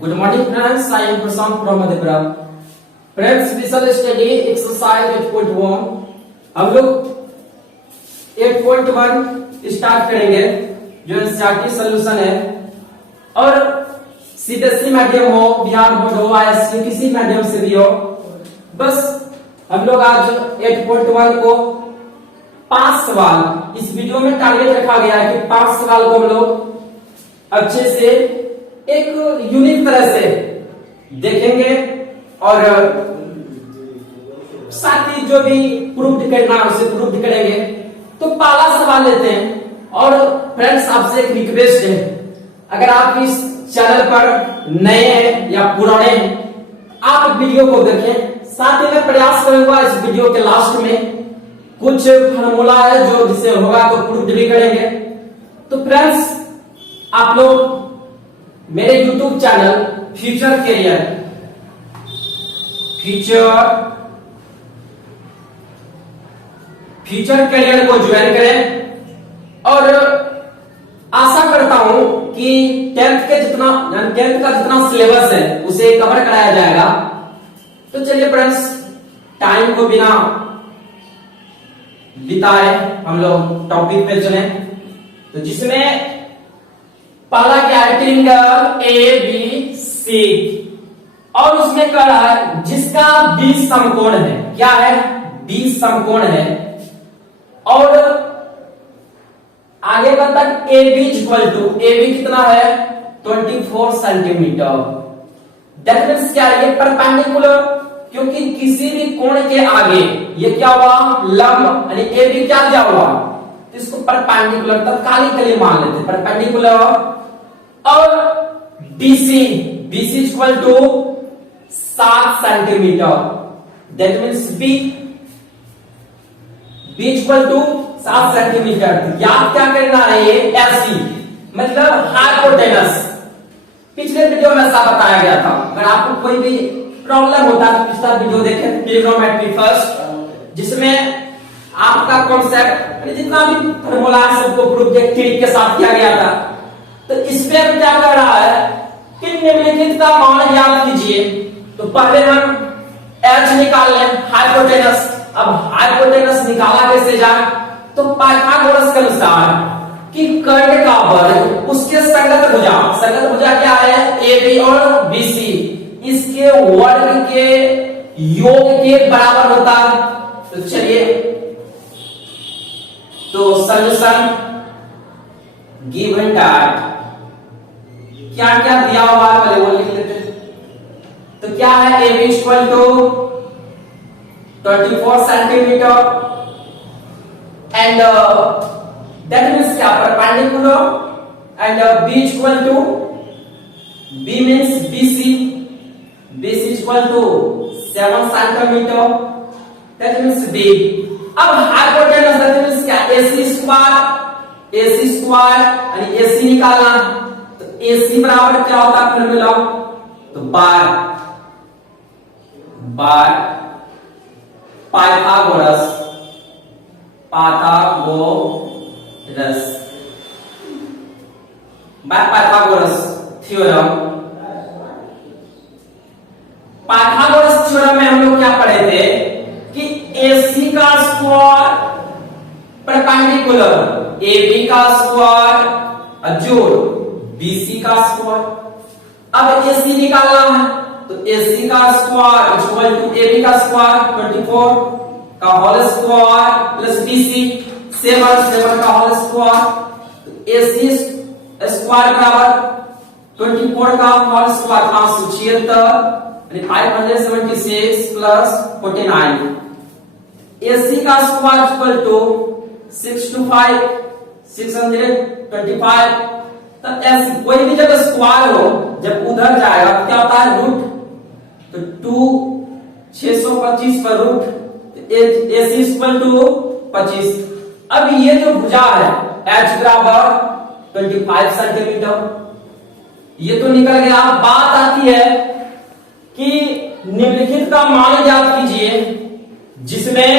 Good morning friends, I am Prashant from Madhepura. Friends, we shall study exercise 8.1. हम लोग 8.1 start करेंगे जो NCERT solution है। और सीबीएसई मीडियम हो, बिहार बोर्ड हो, आईएससी किसी मीडियम से भी हो, बस हम लोग आज 8.1 को 5 सवाल इस वीडियो में टारगेट रखा गया है कि 5 सवाल को हम लोग अच्छे से एक यूनिक तरह से देखेंगे और साथ ही जो भी प्रूफ करना है उसे प्रूफ करेंगे। तो पहला सवाल लेते हैं। और फ्रेंड्स, आपसे एक रिक्वेस्ट है, अगर आप इस चैनल पर नए हैं या पुराने हैं, आप वीडियो को देखें। साथ ही मैं प्रयास करूंगा इस वीडियो के लास्ट में कुछ फार्मूला है जो जिससे होगा तो प्रूफ भी करेंगे। तो फ्रेंड्स, आप लोग मेरे YouTube चैनल फ्यूचर कैरियर को ज्वाइन करें। और आशा करता हूं कि 10th का जितना सिलेबस है उसे कवर कराया जाएगा। तो चलिए फ्रेंड्स, टाइम को बिना बिताए हम लोग टॉपिक पे चलें। तो जिसमें पहला क्या है, ट्रिंगल ए बी सी, और उसमें कह रहा है जिसका बी समकोण है। क्या है? बी समकोण है। और आगे का तक a b equal to, a b कितना है? 24 सेंटीमीटर। दैट मींस क्या है? ये परपेंडिकुलर, क्योंकि किसी भी कोण के आगे ये क्या हुआ? लंब, यानी ए बी क्या दिया हुआ? तो इसको परपेंडिकुलर तत्कालिकली मान लेते हैं, परपेंडिकुलर। और BC equal to 7 centimetre. That means B equal to 7 centimetre. याद क्या करना है? ये ऐसी मतलब हाइपोटेनस। पिछले वीडियो में ऐसा बताया गया था। अगर आपको कोई भी प्रॉब्लम होता है तो पिछला वीडियो देखें, ट्रिग्नोमेट्री फर्स्ट, जिसमें आपका कॉन्सेप्ट जितना भी फॉर्मूला है सबको प्रूफ ट्रिक के साथ किया गया था। तो इसमें क्या कर रहा है कि निम्नलिखित का मान ज्ञात कीजिए। तो पहले हम h निकाल लें, हाइपोटेनस। अब हाइपोटेनस निकाला कैसे जाए? तो पाइथागोरस के अनुसार कि कर्ण का वर्ग उसके संगत भुजा क्या है? AB और BC, इसके वर्ग के योग के बराबर होता है। तो चलिए, तो सॉल्यूशन गिवन दैट क्या क्या दिया हुआ है पहले वो लिख लेते हैं। तो क्या है? AB equal to 24 centimetre and that means क्या? Perpendicular. And B equal to, B means BC equal to 7 centimetre. That means B। अब हाइपोटेनस दैट मींस क्या? AC स्क्वायर यानी AC निकालना। तो AC बराबर क्या होता है फॉर्मूला? तो बार पाइथागोरस थ्योरम। पाइथागोरस थ्योरम में हम लोग क्या पढ़े थे कि AC का स्क्वायर परपेंडिकुलर, AB का स्क्वायर जोड़ BC का स्क्वायर। अब AC निकालना है तो AC का स्क्वायर इक्वल टू AB का स्क्वायर 24 का होल स्क्वायर प्लस BC 7 का होल स्क्वायर। तो AC स्क्वायर बराबर 24 का होल स्क्वायर 576 576 प्लस 49। AC का स्क्वायर इक्वल टू 625 625। तब ऐसी कोई भी जगह स्क्वायर हो, जब उधर जाएगा तो क्या होता है? रूट। तो 2 625 पर रूट, AC इक्वल टू 25। अब ये जो भुजा है H बराबर 25 सेंटीमीटर, ये तो निकल गया। बात आती है कि निम्नलिखित का मान ज्ञात कीजिए जिसमें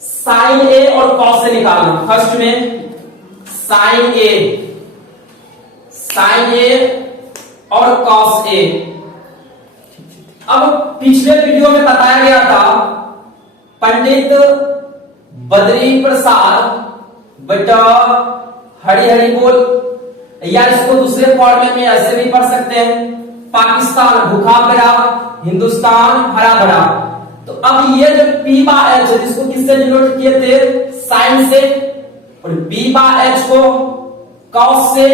साइन A और कॉस A निकालना। फर्स्ट में साइन A और cos A। अब पिछले वीडियो में बताया गया था पंडित बद्री प्रसाद बटा हरी बोल, या इसको दूसरे फॉर्मेट में ऐसे भी पढ़ सकते हैं, पाकिस्तान भूखा भरा, हिंदुस्तान हरा भरा। तो अब ये जो P बाय H है जिसको किससे डिनोट किए थे, साइन से, और B बाय H को cos से,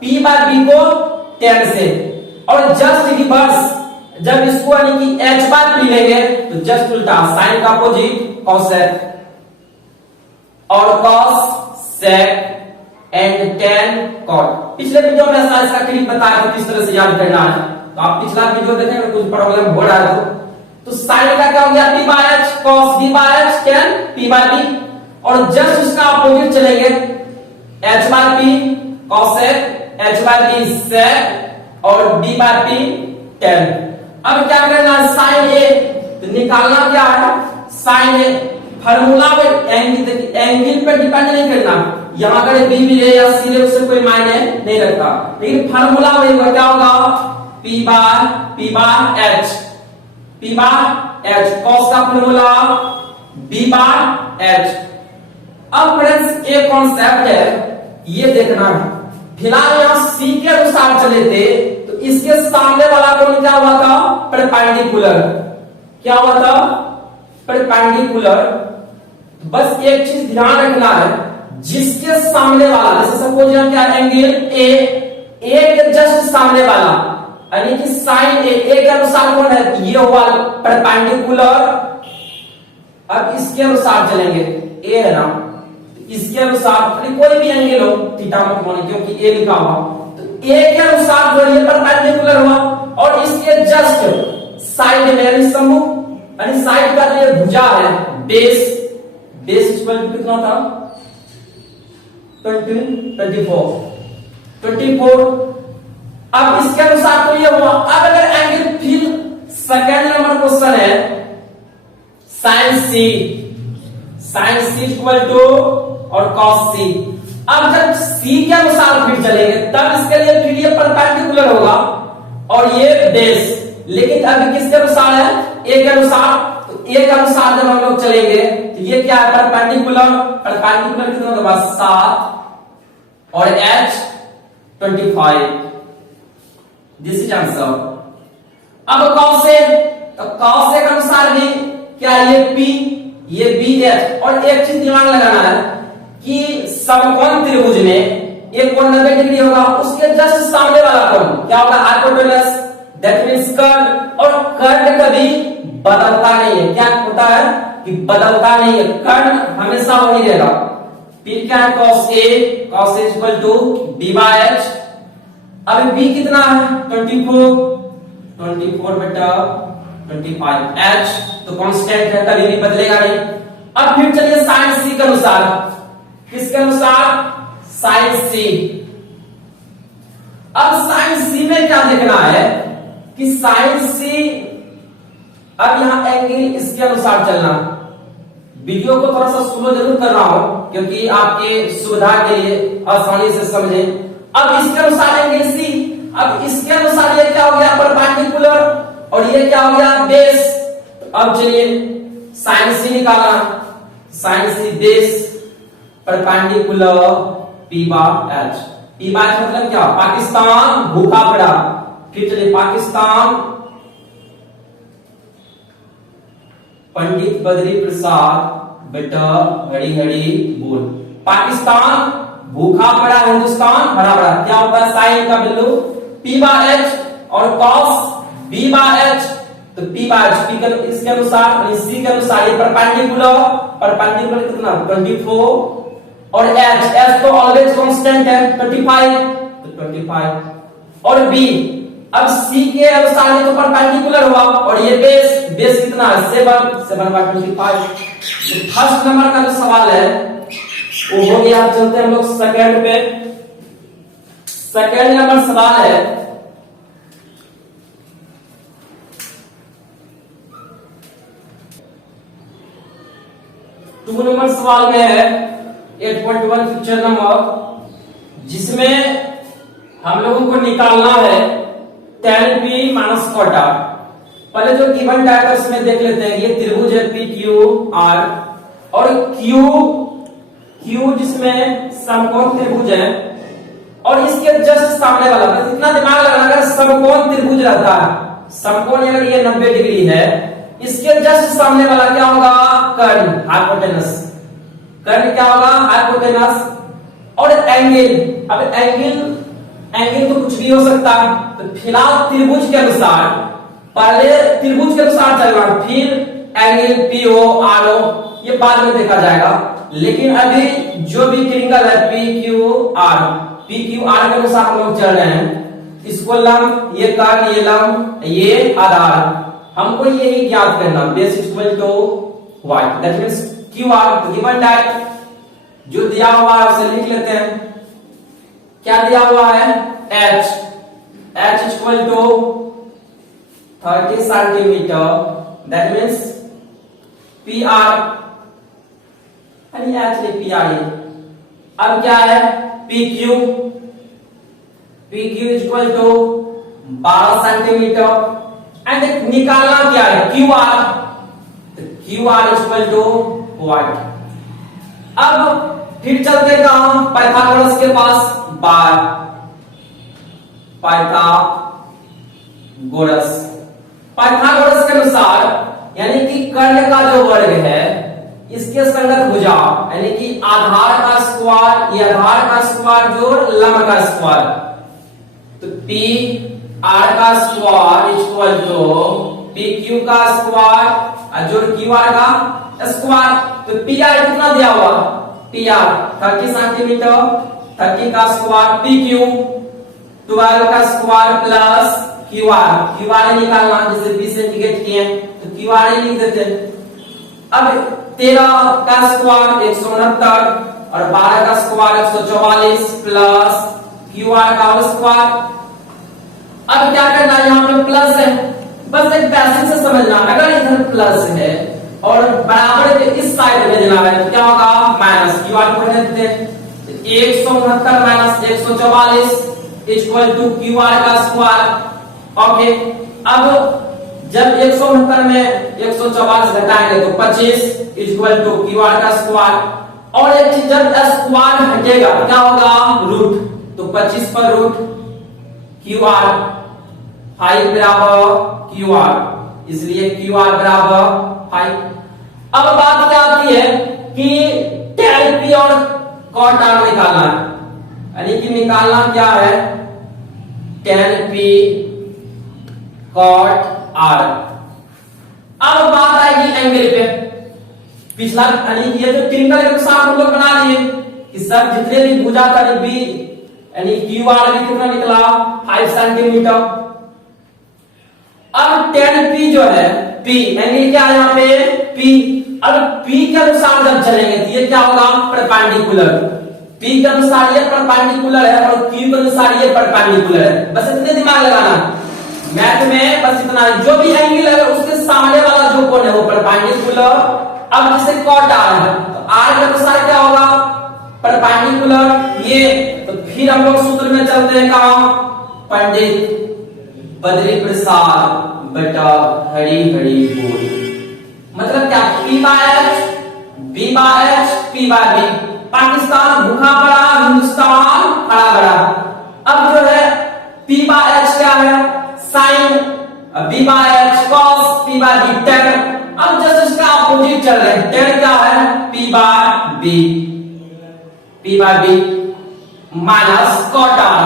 P बाय B को tan से, और जस्ट रिवर्स जब इसको यानी कि H बाय P लेंगे तो जस्ट उल्टा, साइन का अपोजिट cos sec, और cos sec and tan cot। पिछले वीडियो में ऐसा इसका क्लिप बताया था किस तरह से याद करना है, तो आप पिछला वीडियो देखें अगर कुछ प्रॉब्लम हो रहा है तो साइन का क्या हो गया P by H cos B by H tan P by B, और जस्ट उसका अपोजिट चलेंगे H by P cos sec, H by B sec और B बाय P tan। अब क्या करना है, साइन A तो निकालना क्या है, साइन A फार्मूला पे एंगल पे डिपेंड नहीं करना, यहां अगर B मिले या C मिले उससे कोई मायने नहीं रखता, लेकिन फार्मूला वही होगा, क्या होगा P by H, P by H cos का फार्मूला B बाय H। अब फ्रेंड्स एक कॉन्सेप्ट है ये देखना है, फिलहाल यहां C के अनुसार चले थे तो इसके सामने वाला कोण क्या हुआ था, परपेंडिकुलर, क्या हुआ था, परपेंडिकुलर। बस एक चीज ध्यान रखना है, जिसके सामने वाला, जैसे सपोज हम क्या एंगल A के जस्ट सामने वाला यानी कि साइन A के अनुसार कौन है, ये हुआ परपेंडिकुलर। अब इसके अनुसार चलेंगे, A है ना, इसके अनुसार कोई भी एंगल हो, थीटा मत माने क्योंकि A लिखा हुआ, तो A के अनुसार जो ये परपेंडिकुलर हुआ, और इसके जस्ट साइड में यानी सम्मुख यानी साइड का जो भुजा है, बेस इक्वल टू कितना था 24। अब इसके अनुसार तो ये हुआ। अब अगर एंगल फिर सेकंड नंबर क्वेश्चन है साइन सी इक्वल टू और cos C। अब जब C के अनुसार फिर चलेंगे तब इसके लिए फिर ये परपेंडिकुलर होगा और ये बेस, लेकिन अभी किसके अनुसार है, A के अनुसार। तो A के अनुसार जब हम लोग चलेंगे तो ये क्या है, परपेंडिकुलर कितना होगा 7 और H 25। This is answer. अब cos A, तो cos A के अनुसार भी क्या है, ये P ये B H। और एक चीज दिमाग लगाना है कि समकोण त्रिभुज में एक कोण 90 डिग्री होगा, उसके जस्ट सामने वाला कोण क्या होगा, हाइपोटेनस, दैट मींस कर्ड। और कर्ड कभी बदलता नहीं है, क्या होता है कि बदलता नहीं है, कर्ड हमेशा वही रहेगा। फिर क्या है cos A equal to B by H। अब B कितना है 24 बटा 25 H तो कांस्टेंट है, कभी भी बदलेगा नहीं। अब फिर चलिए साइन C के अनुसार, किसके अनुसार, साइन C। अब साइन C में क्या देखना है कि साइन C, अब यहां एंगल इसके अनुसार चलना। वीडियो को थोड़ा सा स्लो जरूर कर रहा हूं क्योंकि आपके सुविधा के लिए आसानी से समझें। अब इसके अनुसार एंगल C, अब इसके अनुसार ये क्या हो गया, परपेंडिकुलर, और ये क्या हो गया, बेस। अब चलिए साइन C निकालना, sine C base perpendicular P by H। P by H मतलब क्या, पाकिस्तान भूखा पड़ा। फिर चलिए पाकिस्तान पंडित बद्री प्रसाद बेटा हरी बोल। पाकिस्तान भूखा पड़ा, हिंदुस्तान हरा भरा। क्या होता है, साइन का बिंदु P बाय H और cos B बाय H। तो P बाय H P के इसके अनुसार, C के अनुसार ये परपेंडिकुलर कितना 24 और H तो ऑलवेज कांस्टेंट है 25, तो 25। और B, अब C के अनुसार ये तो परपेंडिकुलर हुआ और ये बेस कितना है 7 बाय 25। तो फर्स्ट नंबर का जो सवाल है वो हो गया। चलते हैं हम लोग सेकंड पे। सेकंड नंबर सवाल है, टू नंबर सवाल में है 8.1 पिक्चर नंबर, जिसमें हम लोगों को निकालना है क्वार्टर। पहले जो गिवन डायग्राम उसमें देख लेते हैं, ये त्रिभुज है पी क्यू आर, और क्यू जिसमें समकोण त्रिभुज है, और इसके जस्ट सामने वाला, बस इतना दिमाग लगाना, अगर समकोण त्रिभुज रहता है, समकोण अगर ये 90 डिग्री है, इसके जस्ट सामने वाला क्या होगा, कर्ण, हाइपोटेनस। कर्ण क्या होगा, हाइपोटेनस। और एंगल, अब एंगल तो कुछ भी हो सकता है, तो फिलहाल त्रिभुज के अनुसार, पहले त्रिभुज के अनुसार चलना, फिर एंगल पीओ आरओ ये बाद में देखा जाएगा। लेकिन अभी जो भी ट्रायंगल है पी क्यू आर के अनुसार हम लोग चल रहे हैं। इसको लंब, ये कर्ण, ये लंब, ये आधार, हमको यही ज्ञात करना, base equal to y, that means Q R given that, जो दिया हुआ है उसे लिख लेते हैं। क्या दिया हुआ है, h इक्वल टू 30 सेंटीमीटर, that means P R, P R. अब क्या है, पी क्यू इक्वल टू 12 सेंटीमीटर, एंड निकालना क्या है, Q R equal to what. अब फिर चलते कहां, पाइथागोरस के पास, पाइथागोरस के अनुसार, यानी कि कर्ण का जो वर्ग है इसके संगत भुजा, यानी कि आधार का स्क्वायर, ये आधार का स्क्वायर जोड़ लंब का स्क्वायर, तो पी आर का square equal to P Q का स्क्वायर जोड़ क्यू आर का स्क्वायर। तो पी आर कितना दिया हुआ, पी आर 30 सेंटीमीटर, 30 का स्क्वायर, पी क्यू 12 का स्क्वायर प्लस क्यू आर निकालना, जैसे 20 से इंटीग्रेट किए तो क्यू आर ही लिख देते हैं। अब 13 का स्क्वायर 169 और 12 का स्क्वायर 144 प्लस क्यू आर का स्क्वायर। अब क्या करना है, यहाँ पे प्लस है, बस एक बेसिक से समझना, अगर इधर प्लस है और बराबर के इस साइड में देना है तो क्या होगा, माइनस, क्यू आर को देते हैं 169 minus 144 equal to Q R का स्क्वायर। ओके, अब जब 169 में 144 घटाएंगे तो 25 इक्वल टू क्यू आर का स्क्वायर। और एक चीज, जब स्क्वायर हटेगा क्या होगा, रूट, तो 25 पर रूट क्यू आर, 5 बराबर क्यू आर, इसलिए क्यू आर बराबर 5। अब बात क्या आती है कि tan p और cot r निकालना है, यानी कि निकालना क्या है, tan p cot r। अब बात आएगी एंगल पे, पिछला यानी कि ये जो ट्रायंगल के अनुसार हम लोग बना लिए कि सब जितने भी भुजा का भी, यानी क्यू आर भी कितना निकला, 5 सेंटीमीटर। अब tan p जो है, p यानी क्या है यहाँ पे, p। अब p के अनुसार जब चलेंगे तो ये क्या होगा, परपेंडिकुलर, p के अनुसार ये परपेंडिकुलर है और q के अनुसार ये परपेंडिकुलर है। बस इतने दिमाग लगाना, मैथ में बस इतना, जो भी एंगल है उसके सामने वाला जो कोण है वो परपेंडिकुलर। अब जैसे cot r है तो r के अनुसार क्या होगा, परपेंडिकुलर ये, तो फिर हम लोग सूत्र में चलते हैं कहां, पंडित बद्री प्रसाद बटा हरी हरी बोल, मतलब क्या, p by h, b by h, p by b। Pakistan भूखा पड़ा, हिंदुस्तान हरा भरा। अब जो है p बाय h क्या है, sine, b by h cos, p by b tan। अब जस्ट इसका अपोजिट चल रहे हैं, tan क्या है, p by b minus cot r।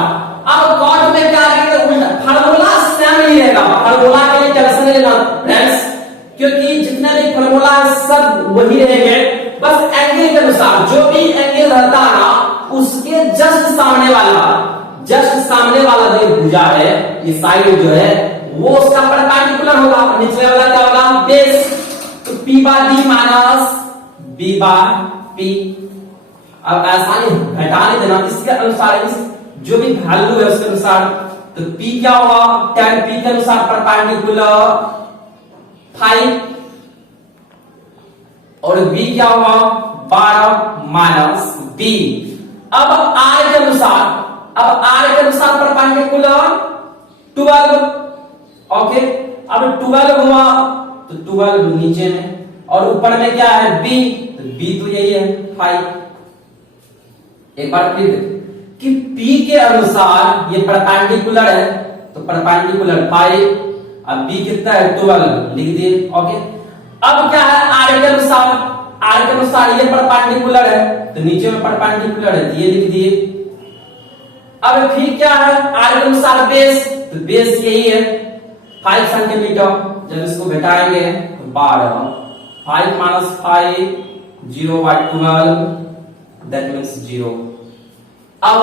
अब cot में क्या है, उल्टा फार्मूला सेम ही रहेगा, फार्मूला के लिए टेंशन नहीं लेना फ्रेंड्स, क्योंकि जितने भी फार्मूला है सब वही रहेंगे। बस एंगल के अनुसार, जो भी एंगल रहता है ना उसके जस्ट सामने वाला जो भुजा है, ये साइड जो है वो उसका परपेंडिकुलर होगा, निचले वाला क्या होगा, बेस, तो p by b minus b by p। अब आसानी घटाने देना, इसके अनुसार इस जो भी वैल्यू है उसके अनुसार, तो p क्या होगा, tan p के अनुसार परपेंडिकुलर 5 और b क्या होगा, 12 माइनस b। अब r के अनुसार परपेंडिकुलर 12 ओके, अब 12 हुआ तो 12 नीचे में, और ऊपर में क्या है b, तो b तो यही है 5। एक बार फिर कि p के अनुसार ये परपेंडिकुलर है, तो परपेंडिकुलर 5, अब b कितना है 12 लिख दिए। ओके, अब क्या है r के अनुसार ये परपेंडिकुलर है, तो नीचे में परपेंडिकुलर है, तो ये लिख दिए। अब फिर क्या है r के अनुसार बेस, तो बेस यही है 5 सेंटीमीटर। जब इसको घटाएंगे तो 12, 5 - 5 0 by 12, that means 0। अब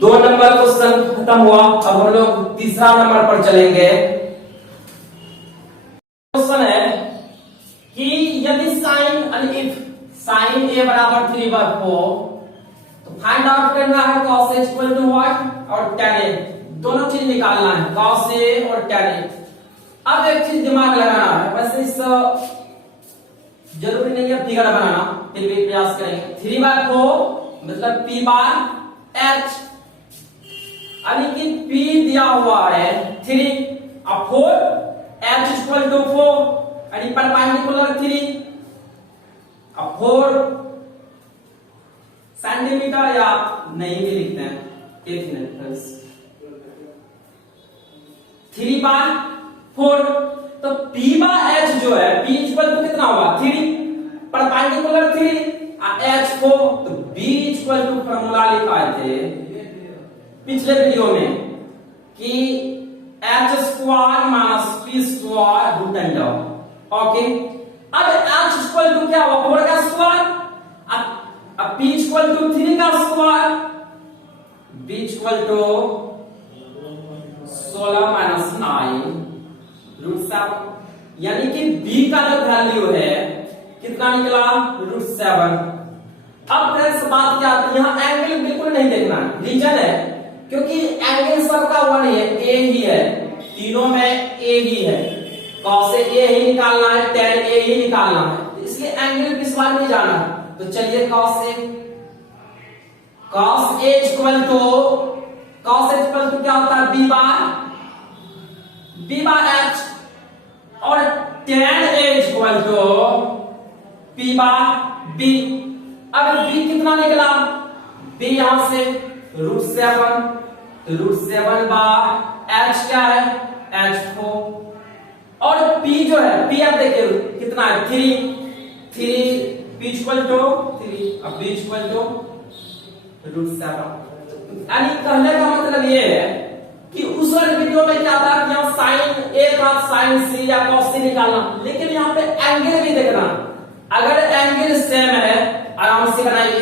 2 नंबर क्वेश्चन खत्म हुआ। अब हम लोग तीसरा नंबर पर चलेंगे। क्वेश्चन है कि यदि साइन a बराबर 3/4, तो फाइंड आउट करना है cos a equal to what और tan a, दोनों चीज निकालना है cos a और tan a। अब एक चीज दिमाग लगाना है, वैसे इस जरूरी नहीं है फिगर बनाना, फिर भी प्रयास करेंगे। 3/4 मतलब p बार h, यानी कि p दिया हुआ है 3 और 4, h इक्वल टू 4, यानी परपेंडिकुलर 3 और 4 सेंटीमीटर, या नहीं भी लिखते हैं 3/4, तो p/h जो है p इक्वल टू कितना होगा 3, परपेंडिकुलर 3 और h 4, तो b इक्वल टू फॉर्मूला लिखाए थे पिछले वीडियो में कि h square minus p square root under. Okay, अब h इक्वल टू क्या हुआ 4 का स्क्वायर, अब p इक्वल टू 3 का square, b equal to 16 minus 9 root 7, यानी कि b का जो वैल्यू है कितना निकला रूट 7। अब फ्रेंड्स बात क्या आती है, यहाँ एंगल बिल्कुल नहीं देखना है, रीजन है क्योंकि एंगल सबका 1 है, a ही है, तीनों में a ही है, cos a ही निकालना है, tan a ही निकालना है, इसलिए एंगल इस बार नहीं जाना। तो चलिए cos a इक्वल टू क्या होता है b/h, और tan a equal to p/b। अब b कितना निकला, b यहां से रूट 7, तो रूट 7/h क्या है h4, और p जो है p आप देखिए कितना है 3 p इक्वल टू 3, अब b इक्वल टू रूट 7। यानी कहने का मतलब ये है कि उस वाले वीडियो में क्या था कि यहाँ साइन a था साइन c या cos c निकालना, लेकिन यहाँ पे एंगल भी देखना। अगर एंगल सेम है आराम से बनाइए,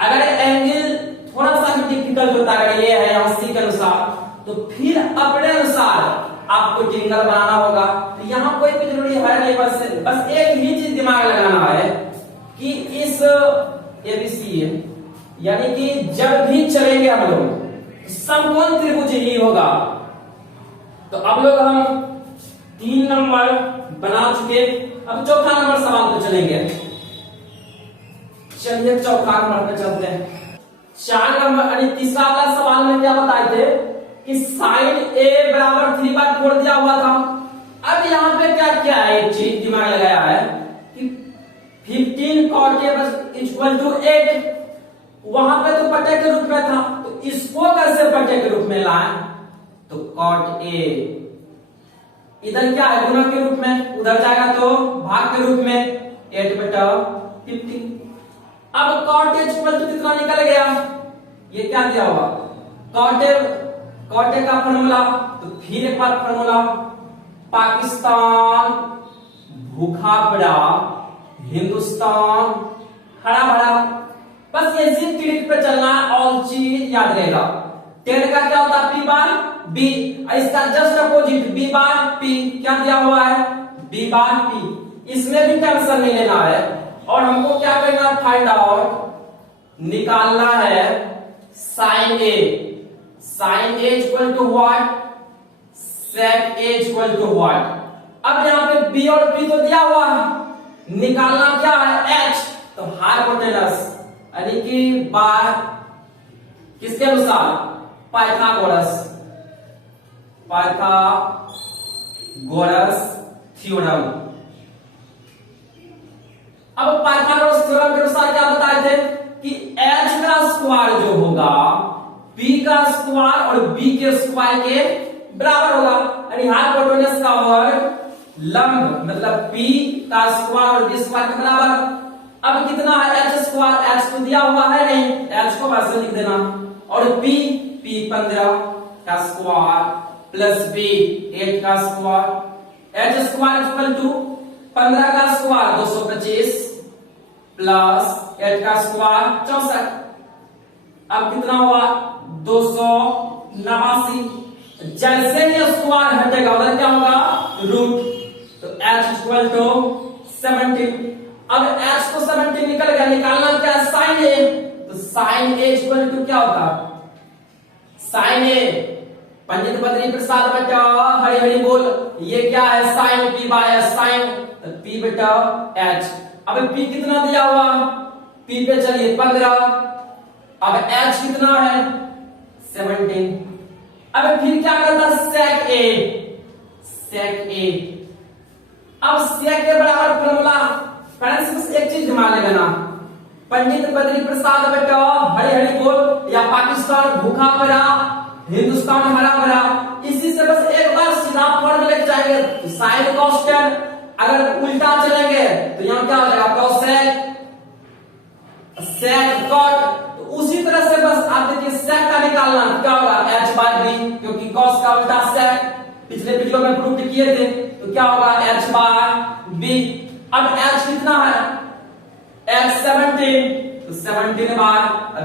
अगर एंगल थोड़ा सा भी डिफिकल्ट होता है, अगर ये है यहाँ c के अनुसार, तो फिर अपने अनुसार आपको ट्रायंगल बनाना होगा। तो यहाँ कोई भी जरूरी है नहीं, बस एक ही चीज दिमाग लगाना है कि इस ABC है, यानी कि जब भी चलेंगे हम लोग समकोण त्रिभुज ही होगा। तो अब लोग हम 3 नंबर बना चुके, अब चौथा नंबर सवाल पे चलेंगे। चलिए चौथा नंबर पे चलते हैं। 4 नंबर यानी तीसरा वाला सवाल में क्या बताए थे कि साइन a बराबर 3/4 दिया हुआ था। अब यहाँ पे क्या क्या है, एक चीज दिमाग लगाया है कि 15 cot a इक्वल टू 8, वहां पे तो पट्टे के रूप में था, तो इसको कैसे पट्टे के रूप में लाए, तो cot a इधर क्या है गुणा के रूप में, उधर जाएगा तो भाग के रूप में 8/15। अब cot a इक्वल टू कितना निकल गया, ये क्या दिया हुआ cot a का फॉर्मूला, तो फिर एक बार फॉर्मूला, पाकिस्तान भूखा पड़ा हिंदुस्तान हरा भरा, बस इसी ट्रिक पे चलना, ऑल चीज याद रहेगा। 10 का क्या होता है p/b, इसका जस्ट अपोजिट b/p, क्या दिया हुआ है b/p, इसमें भी टेंशन नहीं लेना है। और हमको क्या करना है, फाइंड आउट निकालना है sine a equal to what, sec a equal to what. अब यहाँ पे b और p तो दिया हुआ है, निकालना क्या है h, तो हाइपोटेनस यानी कि बार किसके अनुसार पाइथागोरस, पाइथागोरस थ्योरम। अब पाइथागोरस थ्योरम के अनुसार क्या बताए थे कि h का स्क्वायर जो होगा p का स्क्वायर और b के स्क्वायर के बराबर होगा, यानी हाइपोटेनस का वर्ग लंब मतलब p का स्क्वायर और b स्क्वायर के बराबर। अब कितना है h स्क्वायर, h तो दिया हुआ है नहीं, h को वैसे लिख देना, और p 15 का स्क्वायर प्लस b 8 का square, h square equal to 15 का स्क्वायर 225 प्लस 8 का स्क्वायर 64। अब कितना हुआ 289। जैसे ही स्क्वायर हटेगा उधर क्या होगा रूट, तो h इक्वल टू 17। अब h को 17 निकल गया, निकालना क्या है साइन a, तो साइन a इक्वल टू क्या होता साइन a, पंडित बद्री प्रसाद बेटा हरी हरी बोल, ये क्या है साइन p बाय साइन, तो p बेटा h। अब p कितना दिया हुआ p पे चलिए 15, अब h कितना है 17। अब फिर क्या करता sec a, अब sec के बराबर फॉर्मूला फ्रेंड्स, बस एक चीज दिमाग लगाना, पंडित बद्री प्रसाद बेटा हरी हरी बोल या पाकिस्तान भूखा पड़ा हिंदुस्तान हरा भरा, इसी से बस एक बार सीधा फॉर्मूला लेके जाएंगे, साइन कांस्टेंट अगर उल्टा चलेंगे तो यहाँ क्या हो जाएगा cosec sec cot, तो उसी तरह से बस आप देखिए sec का निकालना क्या होगा h बाय b, क्योंकि cos का उल्टा sec पिछले वीडियो में प्रूव किए थे, तो क्या होगा h बाय b। अब h कितना है h 17, तो 17 बाय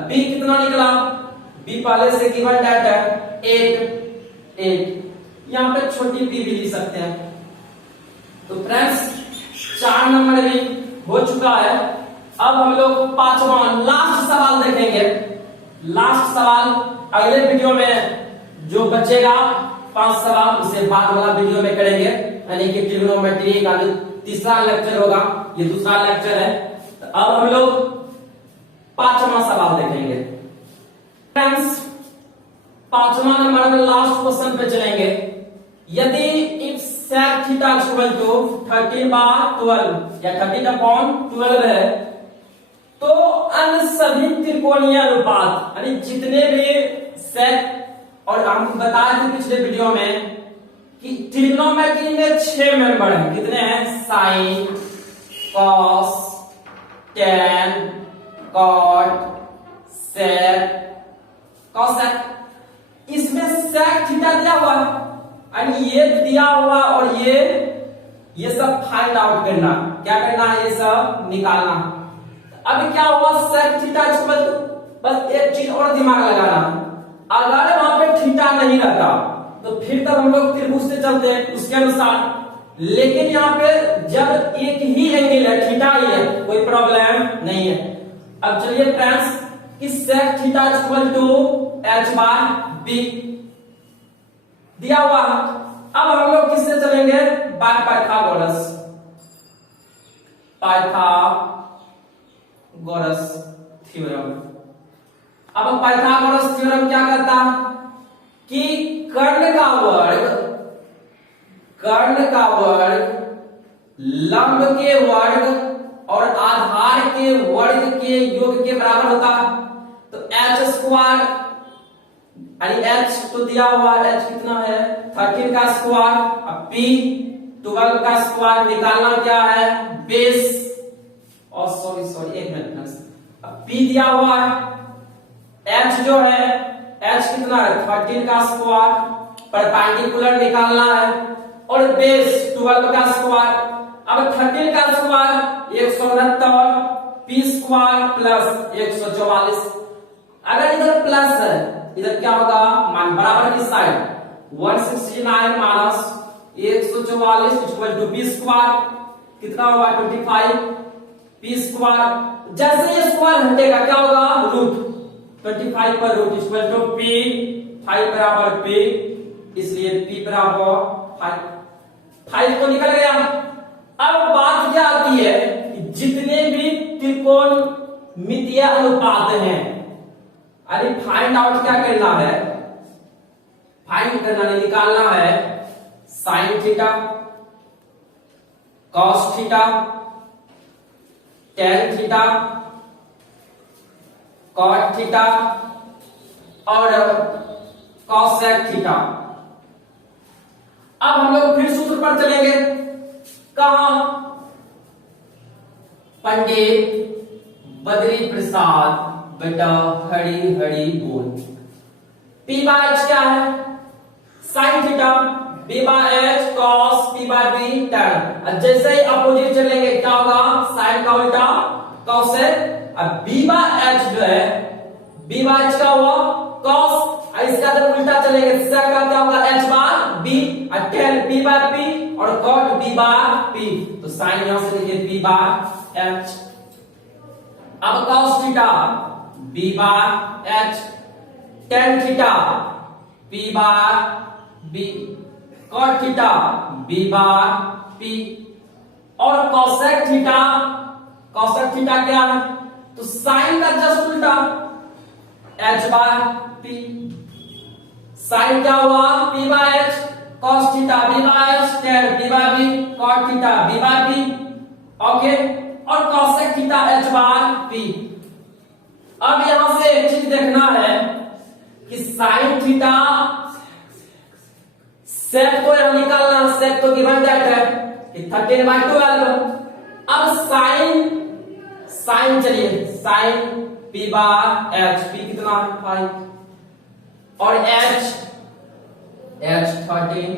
b कितना निकला b पहले से गिवन डेट है 8, यहाँ पे छोटी p भी लिख सकते हैं। तो फ्रेंड्स 4 नंबर भी हो चुका है। अब हम लोग पांचवा लास्ट सवाल देखेंगे। लास्ट सवाल अगले वीडियो में जो बचेगा 5 सवाल उसे बाद वाला वीडियो में करेंगे, यानी कि ट्रिग्नोमेट्री का जो तीसरा लेक्चर होगा, ये दूसरा लेक्चर है। तो अब हम लोग पांचवा सवाल देखेंगे। फ्रेंड्स 5वां नंबर में लास्ट क्वेश्चन पे चलेंगे। यदि if sec theta equal to 30/12 या 30/12 है, तो अन्य सभी त्रिकोणीय अनुपात यानी जितने भी sec, और हम बताए थे पिछले वीडियो में कि ट्रिग्नोमेट्री में 6 मेंबर हैं, कितने हैं sine cos tan cot sec cosec, इसमें sec थीटा दिया हुआ है और ये दिया हुआ, और ये सब फाइंड आउट करना, क्या करना है ये सब निकालना। अब क्या हुआ sec थीटा इक्वल टू, बस एक चीज और दिमाग लगाना, अगर वहां पे थीटा नहीं रहता तो फिर तब हम लोग त्रिभुज से चलते हैं उसके अनुसार, लेकिन यहाँ पे जब एक ही एंगल है थीटा ही है कोई प्रॉब्लम नहीं है। अब चलिए फ्रेंड्स कि sec theta equal to h by b दिया हुआ। अब हम लोग किससे चलेंगे बाय पाइथागोरस थ्योरम। अब पाइथागोरस थ्योरम क्या करता है कि कर्ण का वर्ग लंब के वर्ग और आधार के वर्ग के योग के बराबर होता है। तो h स्क्वायर यानी h तो दिया हुआ h कितना है 13 का स्क्वायर, अब p 12 का स्क्वायर निकालना क्या है 20, और सॉरी एक मिनट, अब p दिया हुआ है, h जो है h कितना है 13 का स्क्वायर, परपेंडिकुलर निकालना है, और बेस 12 का स्क्वायर। अब 13 का स्क्वायर 169 p स्क्वायर प्लस 144, अगर इधर प्लस है इधर क्या होगा मान बराबर की side 169 minus 144 equal to p square, कितना होगा 25 p स्क्वायर। जैसे ये स्क्वायर हटेगा क्या होगा रूट, 25 पर रूट इक्वल टू p, 5 बराबर p, इसलिए p बराबर 5 तो निकल गया। अब बात क्या आती है कि जितने भी त्रिकोणमितीय अनुपात हैं, अरे फाइंड आउट क्या करना है, फाइंड करना है, निकालना है sine theta, cos theta, tan theta, cot theta और कॉसेक थीटा। अब हम लोग फिर सूत्र पर चलेंगे। कहा? पंडित बद्री प्रसाद बेटा हरी हरी बोल। पी बाय एच क्या है? Sine theta, B by H cos, P by B tan. जैसे ही अपोजिट चलेंगे क्या होगा? साइन का उल्टा कॉसेक। अब बी बाय एच जो है, बी बाय एच क्या हुआ? कॉस। इसका जब उल्टा चलेंगे सेक का क्या होगा? एच बाय बी, और टेन पी बाय पी और कॉट बी बाय पी। तो साइन यहां से लिखिए बी बाय एच। अब cos theta B by H, tan theta P by B, cot theta B by P और कॉसेक थीटा, कॉसेक थीटा क्या है? तो साइन का जस्ट उल्टा एच बाय पी। साइन क्या हुआ? P by H, cos theta B by H, tan b by B, cot theta B by b, okay, और cosec theta h by p. अब यहां से एक चीज देखना है कि साइन थीटा सेक को यहां निकालना, सेक तो गिवन दैट है कि 13/12। अब साइन चलिए, sine P by H, P कितना है? 5 और एच 13,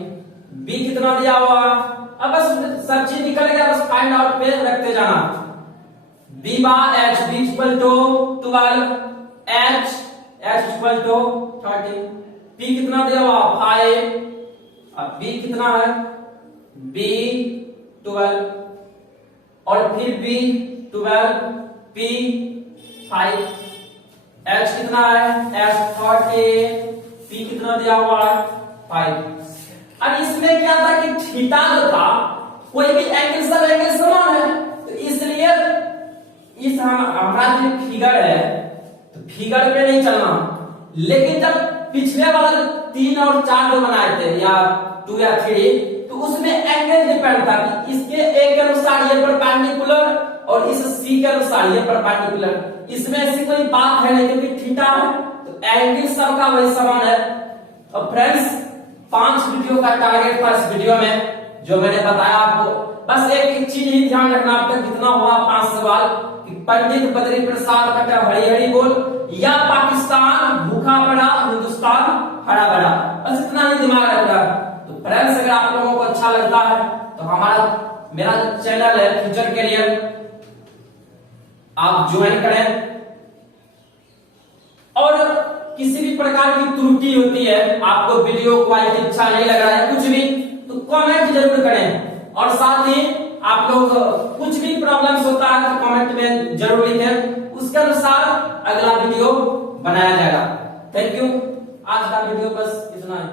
बी कितना दिया हुआ? अब बस सब चीज निकल गया, बस फाइंड आउट पे रखते जाना। B by H, B equal to 12, H equal to 13, P कितना दिया हुआ? 5, अब बी कितना है? बी 12 और फिर बी 12, पी 5, एच कितना है? एच 30, पी कितना दिया हुआ है? 5। अब इसमें क्या था कि थीटा जो था, कोई भी एंगल सब एंगल समान है, तो इसलिए इस हमारा जो फिगर है तो फिगर पे नहीं चलना। लेकिन जब पिछले वाला जो 3 और 4 जो बनाए थे या 2 या 3, तो उसमें एंगल डिपेंड था कि इसके ए के अनुसार ये परपेंडिकुलर और इस सी के अनुसार ये परपेंडिकुलर। इसमें ऐसी कोई बात है नहीं क्योंकि थीटा है तो एंगल सबका वही समान है। तो फ्रेंड्स 5 वीडियो का टारगेट था इस वीडियो में जो मैंने बताया आपको। बस एक चीज ही ध्यान रखना, अब तक कितना हुआ 5 सवाल कि पंडित बद्री प्रसाद बेटा हरी हरी बोल, या पाकिस्तान भूखा पड़ा हिंदुस्तान हरा भरा। बस इतना ही दिमाग रखना। तो फ्रेंड्स अगर आप लोगों को अच्छा लगता है तो मेरा चैनल है फ्यूचर कैरियर, आप ज्वाइन करें। और किसी भी प्रकार की त्रुटि होती है, आपको वीडियो क्वालिटी अच्छा नहीं लग रहा है कुछ भी, तो कमेंट जरूर करें। और साथ ही आप लोग कुछ भी प्रॉब्लम्स होता है तो कमेंट में जरूर लिखें, उसके अनुसार अगला वीडियो बनाया जाएगा। Thank you. आज का वीडियो बस इतना ही।